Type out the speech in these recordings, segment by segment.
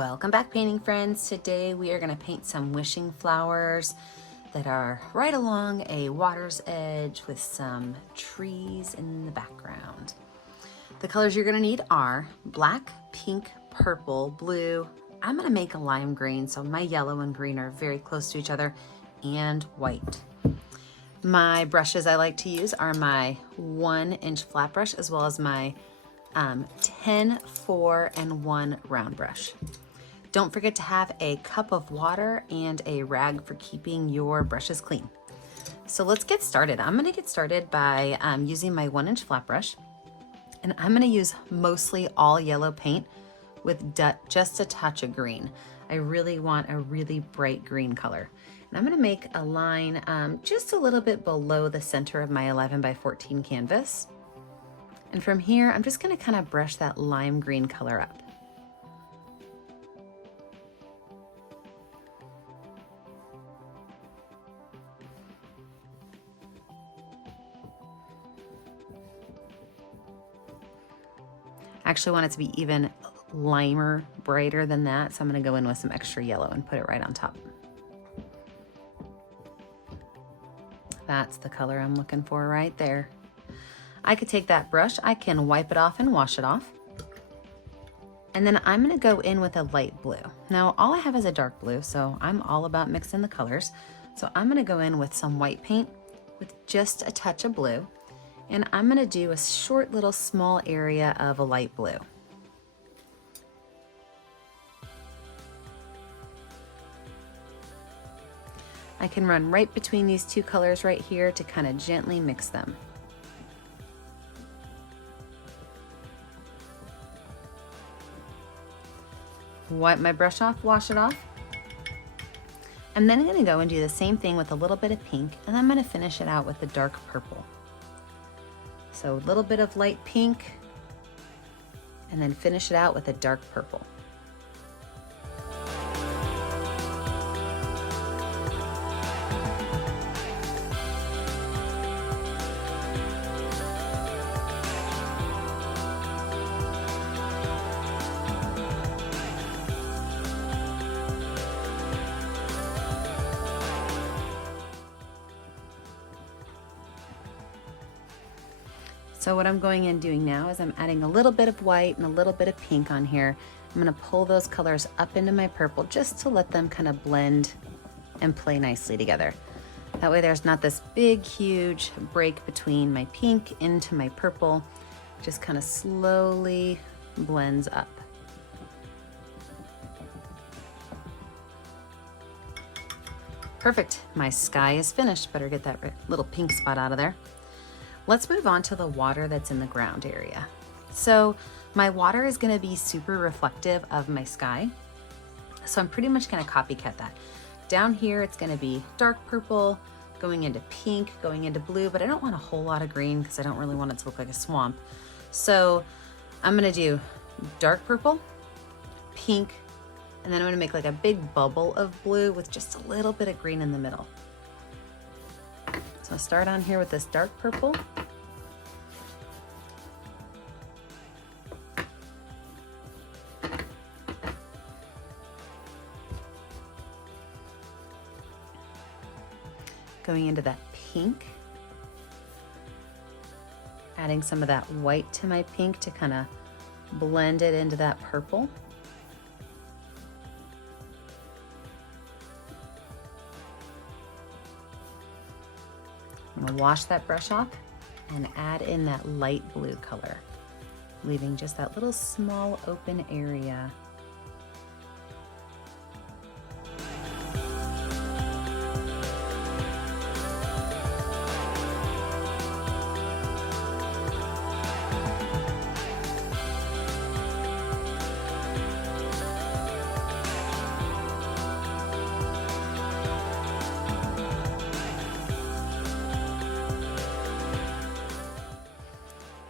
Welcome back, painting friends. Today we are going to paint some wishing flowers that are right along a water's edge with some trees in the background. The colors you're going to need are black, pink, purple, blue. I'm going to make a lime green, so my yellow and green are very close to each other, and white. My brushes I like to use are my 1-inch flat brush as well as my 10, 4, and 1 round brush. Don't forget to have a cup of water and a rag for keeping your brushes clean. So let's get started. I'm going to get started by using my 1-inch flat brush, and I'm going to use mostly all yellow paint with just a touch of green. I really want a really bright green color. And I'm going to make a line just a little bit below the center of my 11 by 14 canvas. And from here, I'm just going to kind of brush that lime green color up. I actually want it to be even limer, brighter than that, so I'm going to go in with some extra yellow and put it right on top. That's the color I'm looking for right there. I could take that brush, I can wipe it off and wash it off. And then I'm going to go in with a light blue. Now all I have is a dark blue, so I'm all about mixing the colors. So I'm going to go in with some white paint with just a touch of blue. And I'm going to do a short little small area of a light blue. I can run right between these two colors right here to kind of gently mix them. Wipe my brush off, wash it off. I'm then going to go and do the same thing with a little bit of pink, and I'm going to finish it out with the dark purple. So a little bit of light pink, and then finish it out with a dark purple. So what I'm going and doing now is I'm adding a little bit of white and a little bit of pink on here. I'm going to pull those colors up into my purple just to let them kind of blend and play nicely together. That way there's not this big, huge break between my pink into my purple. Just kind of slowly blends up. Perfect. My sky is finished. Better get that little pink spot out of there. Let's move on to the water that's in the ground area. So my water is going to be super reflective of my sky. So I'm pretty much going to copycat that. Down here, it's going to be dark purple, going into pink, going into blue, but I don't want a whole lot of green because I don't really want it to look like a swamp. So I'm going to do dark purple, pink, and then I'm going to make like a big bubble of blue with just a little bit of green in the middle. So I'll start on here with this dark purple. Going into that pink. Adding some of that white to my pink to kind of blend it into that purple. I'm going to wash that brush off and add in that light blue color, leaving just that little small open area.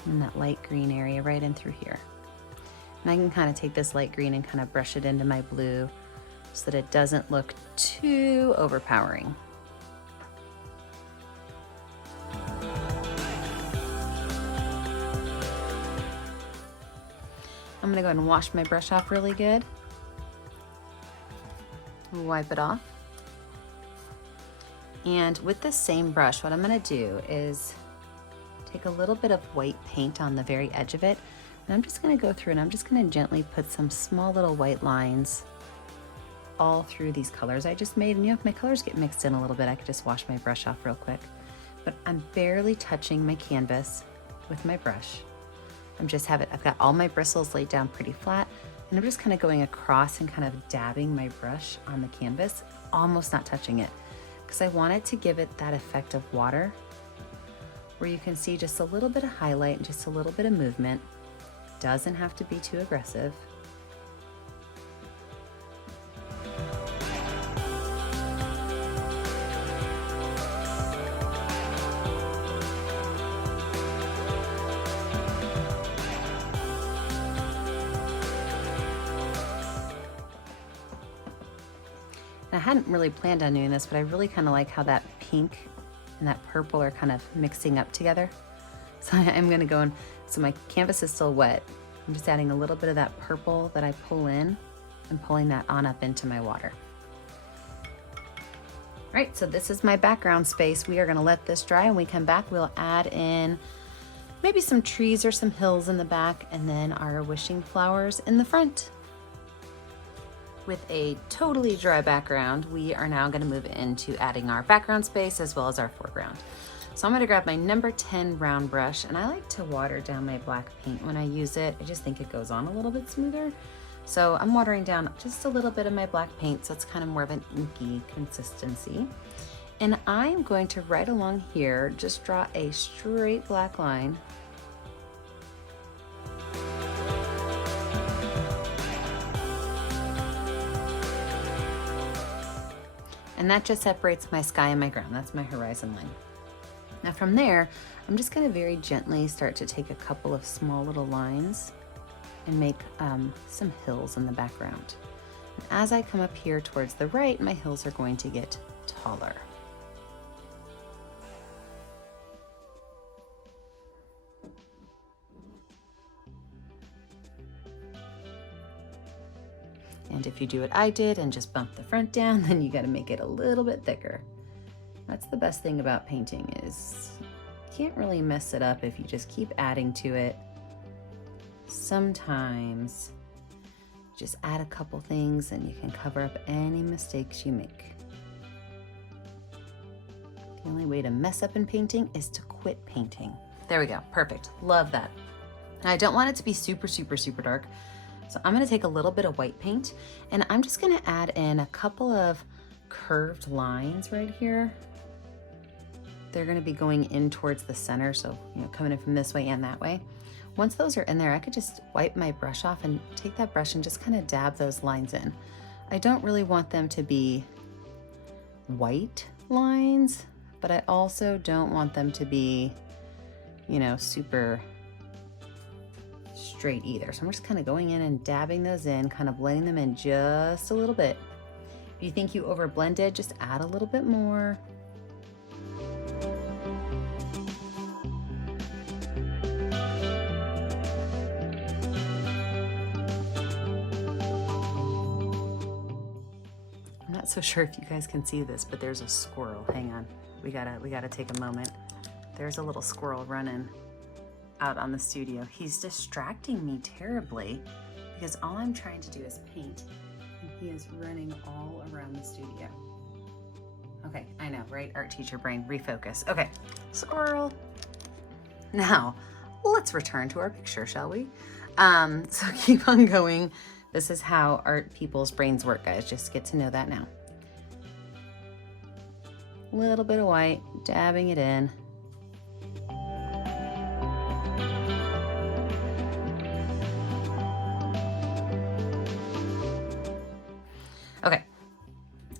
And that light green area right in through here. And I can kind of take this light green and kind of brush it into my blue so that it doesn't look too overpowering. I'm gonna go ahead and wash my brush off really good. wipe it off. And with the same brush, what I'm gonna do is take a little bit of white paint on the very edge of it, and I'm just gonna go through and I'm just gonna gently put some small little white lines all through these colors I just made. And you know, if my colors get mixed in a little bit, I could just wash my brush off real quick. But I'm barely touching my canvas with my brush. I've got all my bristles laid down pretty flat, and I'm just kind of going across and kind of dabbing my brush on the canvas, almost not touching it, because I want it to give it that effect of water, where you can see just a little bit of highlight and just a little bit of movement. Doesn't have to be too aggressive. I hadn't really planned on doing this, but I really kind of like how that pink and that purple are kind of mixing up together. So I'm gonna go in, so my canvas is still wet. I'm just adding a little bit of that purple that I pull in and pulling that on up into my water. All right, so this is my background space. We are gonna let this dry, and when we come back, we'll add in maybe some trees or some hills in the back, and then our wishing flowers in the front. With a totally dry background, we are now going to move into adding our background space as well as our foreground. So I'm going to grab my number 10 round brush, and I like to water down my black paint when I use it. I just think it goes on a little bit smoother. So I'm watering down just a little bit of my black paint, so it's kind of more of an inky consistency. And I'm going to, right along here, just draw a straight black line. And that just separates my sky and my ground. That's my horizon line. Now from there, I'm just gonna very gently start to take a couple of small little lines and make some hills in the background. And as I come up here towards the right, my hills are going to get taller. And if you do what I did and just bump the front down, then you got to make it a little bit thicker. That's the best thing about painting, is you can't really mess it up if you just keep adding to it. Sometimes just add a couple things and you can cover up any mistakes you make. The only way to mess up in painting is to quit painting. There we go, perfect, love that. Now, I don't want it to be super, super, super dark. So I'm gonna take a little bit of white paint, and I'm just gonna add in a couple of curved lines right here. They're gonna be going in towards the center, so coming in from this way and that way. Once those are in there, I could just wipe my brush off and take that brush and just kind of dab those lines in. I don't really want them to be white lines, but I also don't want them to be, super straight either. So I'm just kind of going in and dabbing those in, kind of blending them in just a little bit. If you think you over blended, just add a little bit more. I'm not so sure if you guys can see this, but there's a squirrel. Hang on, we gotta take a moment. There's a little squirrel running out on the studio. He's distracting me terribly because all I'm trying to do is paint, and he is running all around the studio. Okay, I know, right? Art teacher brain, refocus. Okay, squirrel. Now, let's return to our picture, shall we? So keep on going. This is how art people's brains work, guys. Just get to know that now. A little bit of white, dabbing it in. Okay,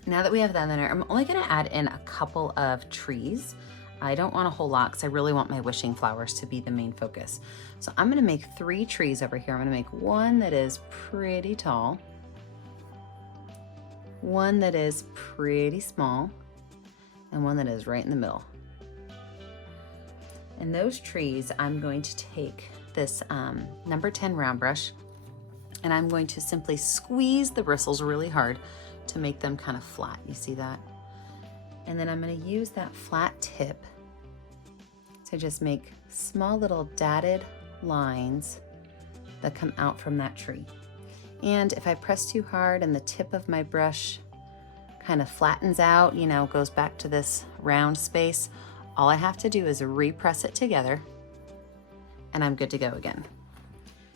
now that we have that in there, I'm only gonna add in a couple of trees. I don't want a whole lot because I really want my wishing flowers to be the main focus. So I'm gonna make 3 trees over here. I'm gonna make one that is pretty tall, one that is pretty small, and one that is right in the middle. And those trees, I'm going to take this number 10 round brush, and I'm going to simply squeeze the bristles really hard to make them kind of flat. You see that? And then I'm going to use that flat tip to just make small little dotted lines that come out from that tree. And if I press too hard and the tip of my brush kind of flattens out, you know, goes back to this round space, all I have to do is repress it together and I'm good to go again.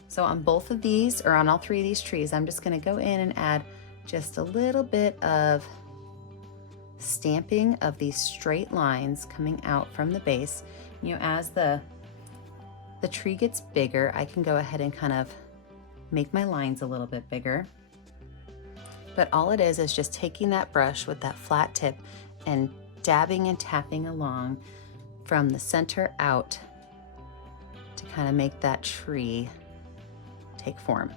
So on both of these, or on all three of these trees, I'm just going to go in and add just a little bit of stamping of these straight lines coming out from the base. You know, as the tree gets bigger, I can go ahead and kind of make my lines a little bit bigger. But all it is just taking that brush with that flat tip and dabbing and tapping along from the center out to kind of make that tree take form.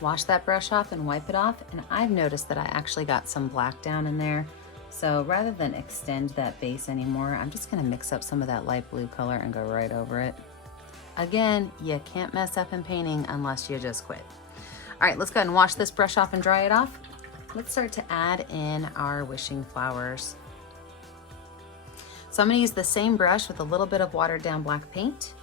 Wash that brush off and wipe it off, and I've noticed that I actually got some black down in there. So rather than extend that base anymore, I'm just gonna mix up some of that light blue color and go right over it. Again, you can't mess up in painting unless you just quit. All right, let's go ahead and wash this brush off and dry it off. Let's start to add in our wishing flowers. So I'm gonna use the same brush with a little bit of watered down black paint,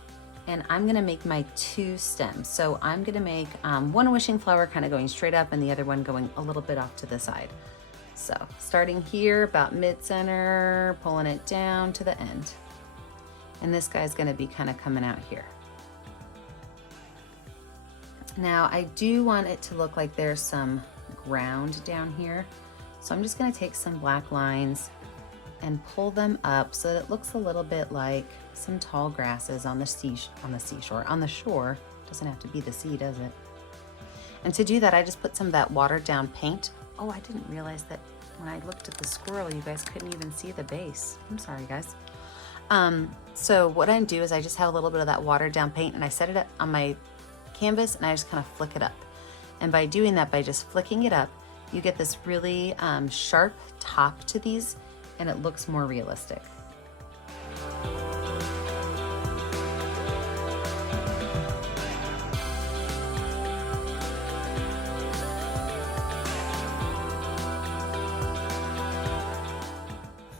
and I'm gonna make my 2 stems. So I'm gonna make one wishing flower kind of going straight up and the other one going a little bit off to the side. So starting here about mid-center, pulling it down to the end. And this guy's gonna be kind of coming out here. Now I do want it to look like there's some ground down here. So I'm just gonna take some black lines and pull them up so that it looks a little bit like some tall grasses on the shore. Doesn't have to be the sea, does it? And to do that, I just put some of that watered down paint. Oh, I didn't realize that when I looked at the squirrel, you guys couldn't even see the base. I'm sorry, guys. So what I do is I just have a little bit of that watered down paint and I set it up on my canvas and I just kind of flick it up. And by doing that, by just flicking it up, you get this really sharp top to these, and it looks more realistic.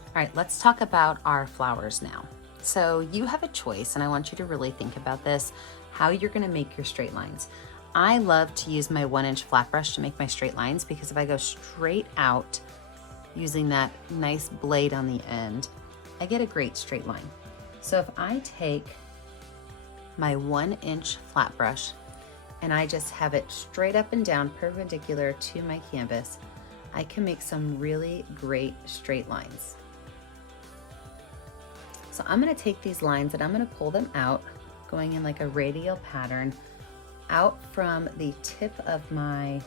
All right, let's talk about our flowers now. So you have a choice, and I want you to really think about this, how you're gonna make your straight lines. I love to use my 1-inch flat brush to make my straight lines, because if I go straight out using that nice blade on the end, I get a great straight line. So if I take my 1-inch flat brush and I just have it straight up and down perpendicular to my canvas, I can make some really great straight lines. So I'm gonna take these lines and I'm gonna pull them out, going in like a radial pattern, out from the tip of my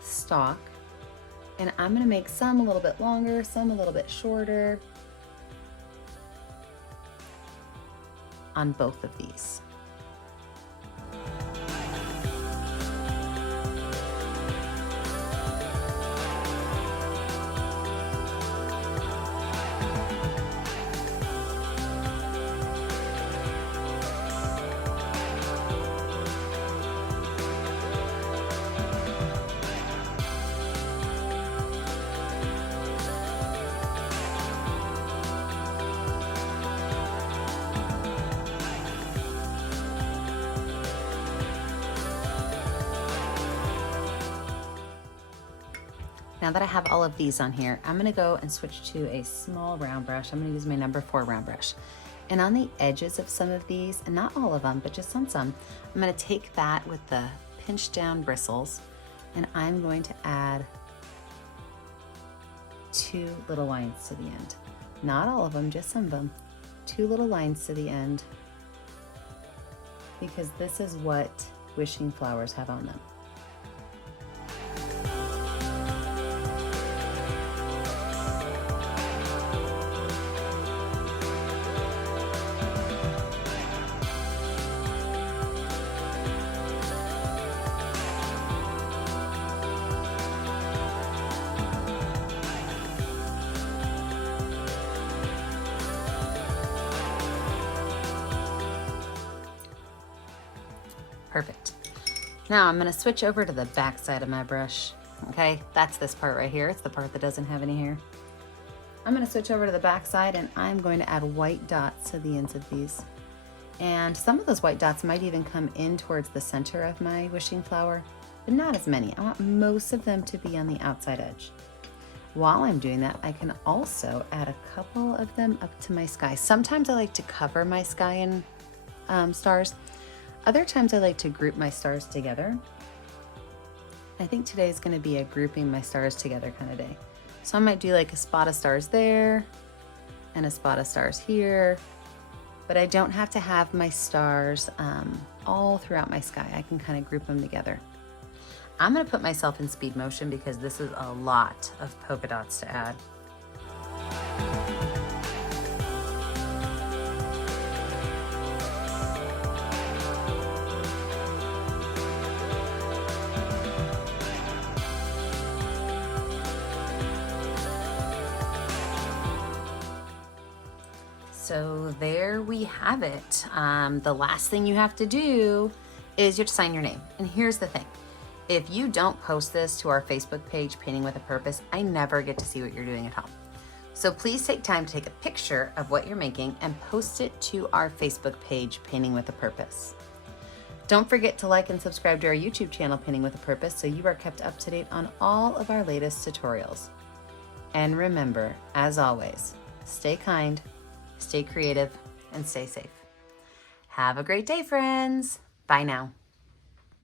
stalk. And I'm gonna make some a little bit longer, some a little bit shorter on both of these. Now that I have all of these on here, I'm gonna go and switch to a small round brush. I'm gonna use my number 4 round brush. And on the edges of some of these, and not all of them, but just on some, I'm gonna take that with the pinched down bristles, And I'm going to add 2 little lines to the end. Not all of them, just some of them. 2 little lines to the end, because this is what wishing flowers have on them. Perfect. Now I'm going to switch over to the back side of my brush. Okay, that's this part right here. It's the part that doesn't have any hair. I'm going to switch over to the back side, and I'm going to add white dots to the ends of these. And some of those white dots might even come in towards the center of my wishing flower, but not as many. I want most of them to be on the outside edge. While I'm doing that, I can also add a couple of them up to my sky. Sometimes I like to cover my sky in stars. Other times I like to group my stars together. I think today is going to be a grouping my stars together kind of day. So I might do like a spot of stars there and a spot of stars here, but I don't have to have my stars all throughout my sky. I can kind of group them together. I'm going to put myself in speed motion because this is a lot of polka dots to add. So there we have it. The last thing you have to do is you have to sign your name. And here's the thing. If you don't post this to our Facebook page, Painting with a Purpose, I never get to see what you're doing at home. So please take time to take a picture of what you're making and post it to our Facebook page, Painting with a Purpose. Don't forget to like and subscribe to our YouTube channel, Painting with a Purpose, so you are kept up to date on all of our latest tutorials. And remember, as always, stay kind, stay creative, and stay safe. Have a great day, friends. Bye now.